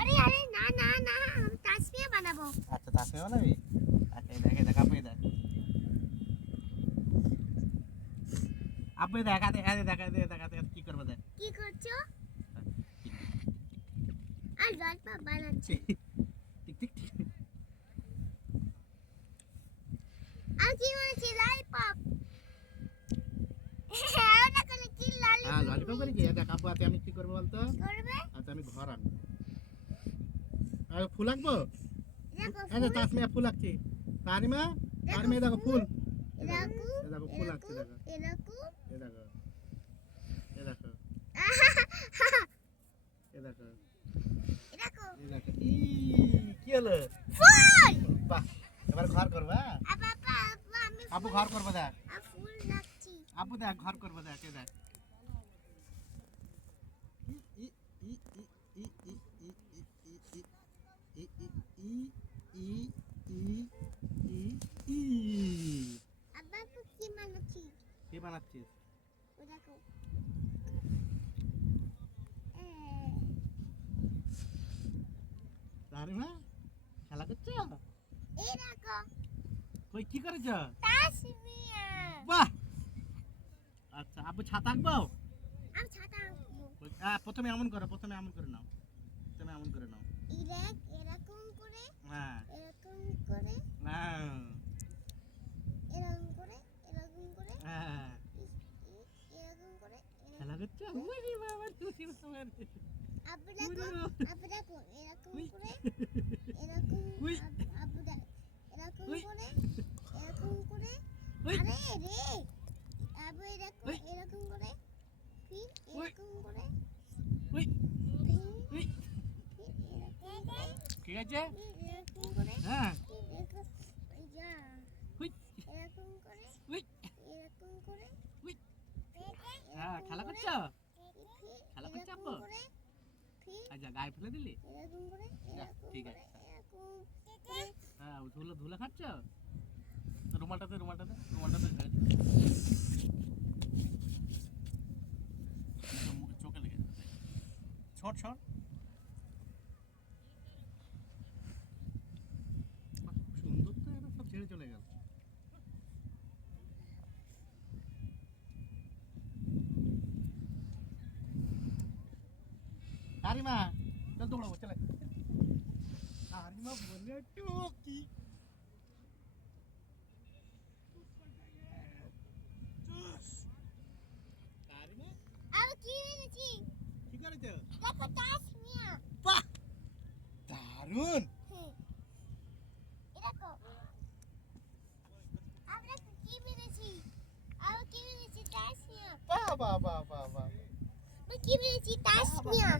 আরে আরে না না না আমি তাসমিয়া বানাবো। আচ্ছা তাসমিয়া বানাবি? আচ্ছা দেখে দেখ আপনি দেখ আপনি দেখাতে দেখাতে কি করবে দেখ কি করছো? আর ললিপপ বানাচ্ছি। টিক টিক টিক আর কি বানাচ্ছি? ললিপপ। হ্যাঁ না করে কি ললিপপ? হ্যাঁ ললিপপ করে কি দেখ আপু আমি কি করবো বলতো? করবে? আচ্ছা আমি ঘর আনবো আর ফুল আঁকবো। দেখো আচ্ছা তাসমিয়া ফুল আঁকছি। তানিমা দেখো ফুল এরকম দেখো ফুল আঁকছি দেখো এরকম এ দেখো এ দেখো এ দেখো এরকম এ দেখো কি হলো? ফুল। বাহ এবার ঘর করবা? আপা আমি আপু ঘর করবো দেখ ফুল রাখছি। আপু দেখ ঘর করবো দেখ এ দেখ ই ই ই ই ই ই ই ই ই ই ই আব্বা কি বানাচ্ছি? কি বানাচ্ছিস? ও দেখো তানিমা খেলা করছো? এই দেখো কই কি করেছ? তাসমিয়া। বাহ আচ্ছা আপু ছাতা আঁকবো? আমি ছাতা আঁকবো। প্রথমে এমন করে নাও প্রথমে এমন করে নাও এরকম করে হ্যাঁ এরকম করে হ্যাঁ এরকম করে এরকম করে হ্যাঁ এরকম করে খেলা করছো? ওরে বাবা তুমি তোমার আব্বু দেখো এরকম করে এরকম উই। আব্বু দেখ এরকম উই। করে এরকম করে উই। আরে রে আব্বু এরকম উই। এরকম করে ফির উই। এরকম করে উই ফির উই এরকম করে ঠিক আছে এরকম করে হ্যাঁ এরকম যা উই এরকম করে উই এরকম করে উই হ্যাঁ খেলা করছো? খেলা করছো এরকম আপু? করে ফির আচ্ছা গায়ে ফেলে দিলি? এরকম করে এরকম ঠিক করে আছে। এরকম করে হ্যাঁ ধুলো খাচ্ছ? রুমালটাতে মুখে চোখে লেগে যাবে। ছোট সুন্দর তো এরা সব ছেড়ে চলে গেল। আরিমা চল দৌড়াবো চলে আরিমা বলে একটু কি আরিমা আমি কি এনেছি কি করেছো? দেখো তাসমিয়া বাহ দারুণ দেখো আমরা কি এনেছি তাসমিয়া বাহ বাহ বাহ বাহ বাহ আমি কি এনেছি তাসমিয়া